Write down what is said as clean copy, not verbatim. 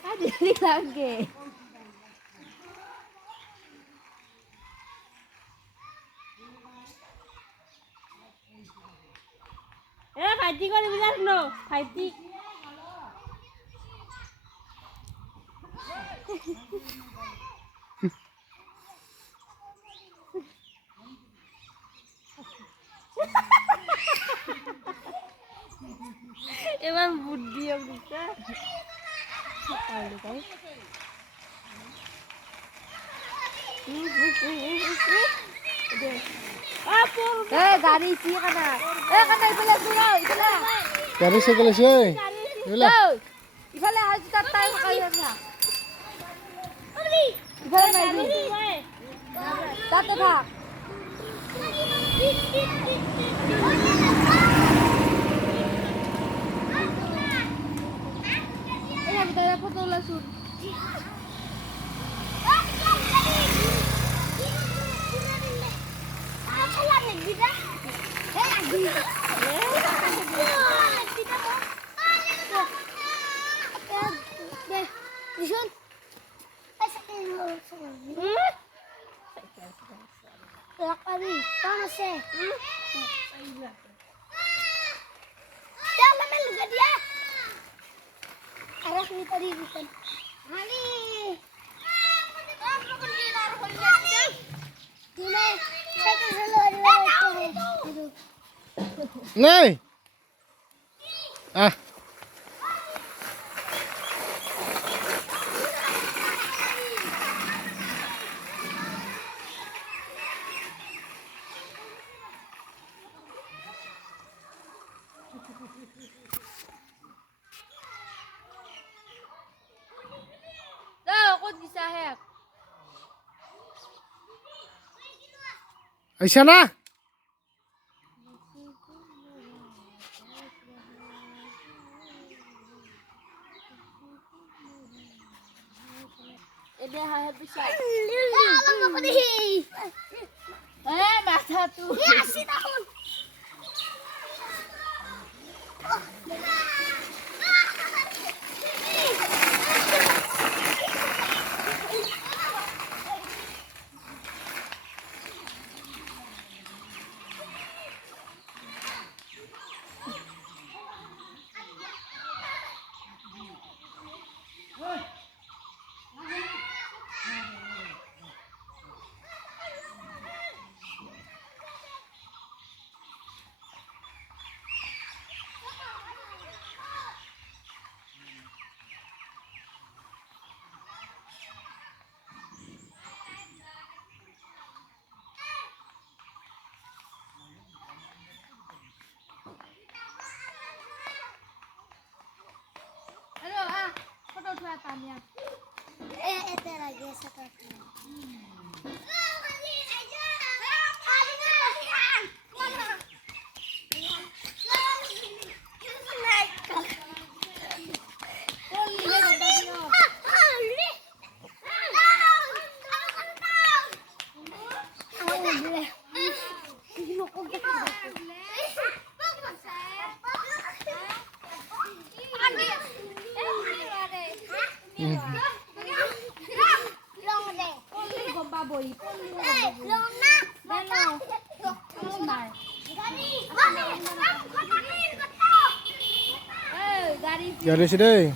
Kadiri lagi. Kaji kau bilang no, Kaji. Emang budi yang bisa. Apa kau? গাড়ি কি কানা কানা ইফালে দূরাও ইফালে গাড়ি সাইকেল আছে ইফালে ইফালে আজ তার টাইম কাইয়া না ইফালে নাই তাতে থাক এই আমি তার ফটো তোলা শুন Nih. Ah. Kau bisa hack. Aisyah na. Ini hack bisa. Alam apa nih? Masa tuh. Ya, si tahun. Tanya. Itu lagi satu. Garis deh.